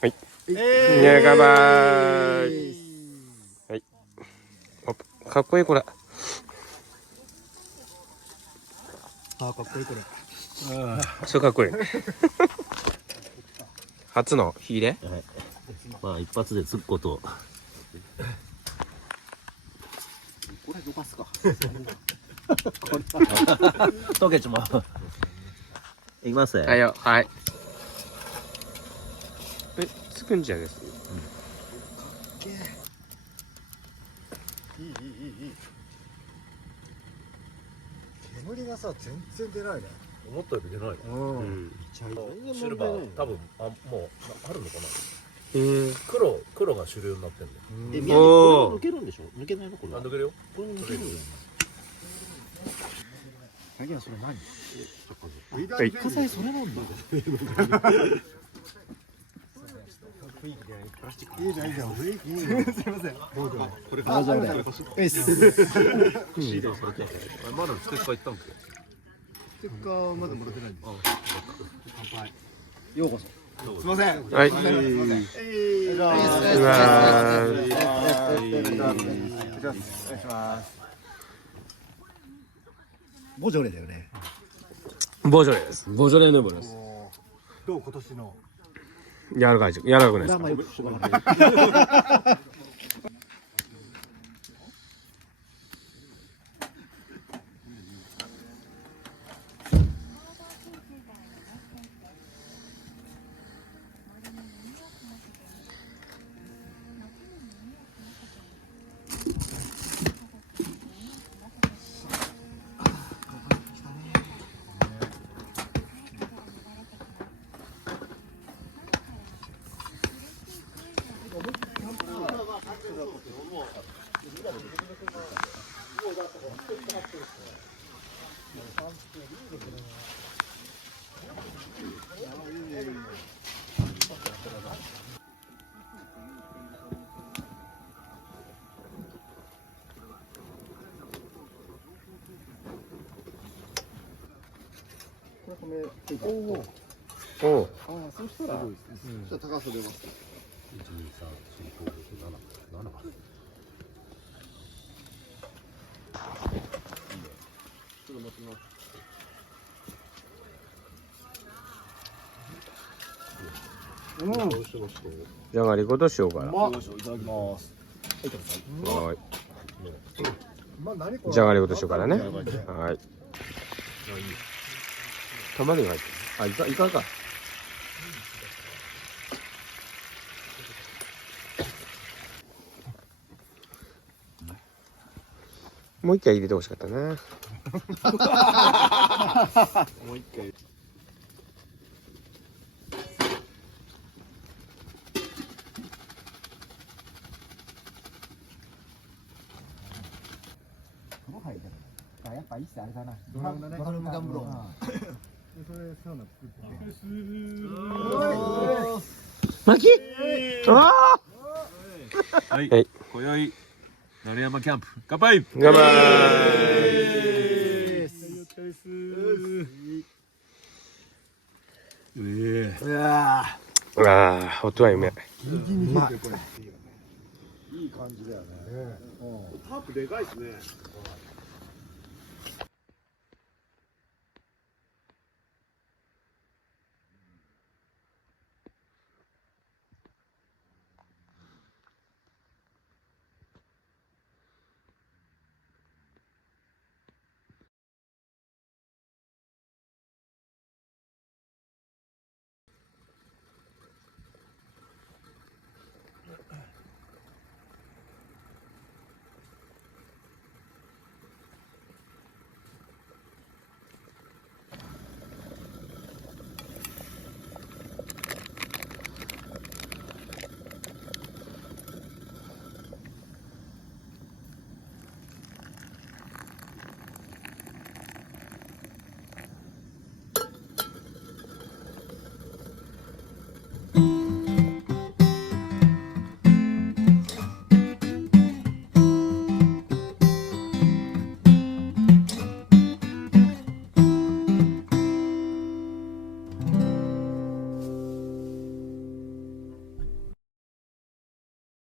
はい。いやがばーい。はい。かっこいいこれ。あ、かっこいいこれ。そうかっこいい。初の火入れ。はい。まあ一発でつくこと。これどかすか。溶けちまう。いきますね。はいよ、はい。つくんじゃです。いい。煙がさ、全然出ないね。思ったより出ない。うん。シルバー多分もうあるのかな。黒が主流になってんの。宮城抜けるんでしょ。抜けないのこれ。抜けるよ。これ抜けるよ。鍵はそれ何？火災それなんだ。いいじゃん。雰囲気いいね。すみません。これからじゃない。まだステッカーいったんですよ。ステッカーまだもらってないんです。乾杯。ようこそ。すみません。はい。すみません。うわお願いします。ボジョレだよね。ボジョレです。ボジョレヌーボーです。どう今年の。柔らかくないですか。おお。ああ、そしたら、じゃあ高さ出ます。1、2、3、4、5、6、7、7。ちょっと待ってます。じゃがりことしようかな。いただきます。はい。まあ、何これ。じゃがりことしようからね。はい。玉ねぎ入ってる。イカか。もう一回入れてほしかったな。もう一回。やっぱいいっすあれだな。ドラムガンブロー。それサウナ作って。巻き？ああ。はい。今宵鳴山キャンプ乾杯。乾杯。うわ、音はうめえ。うまい。いい感じだよね。タープでかいですね。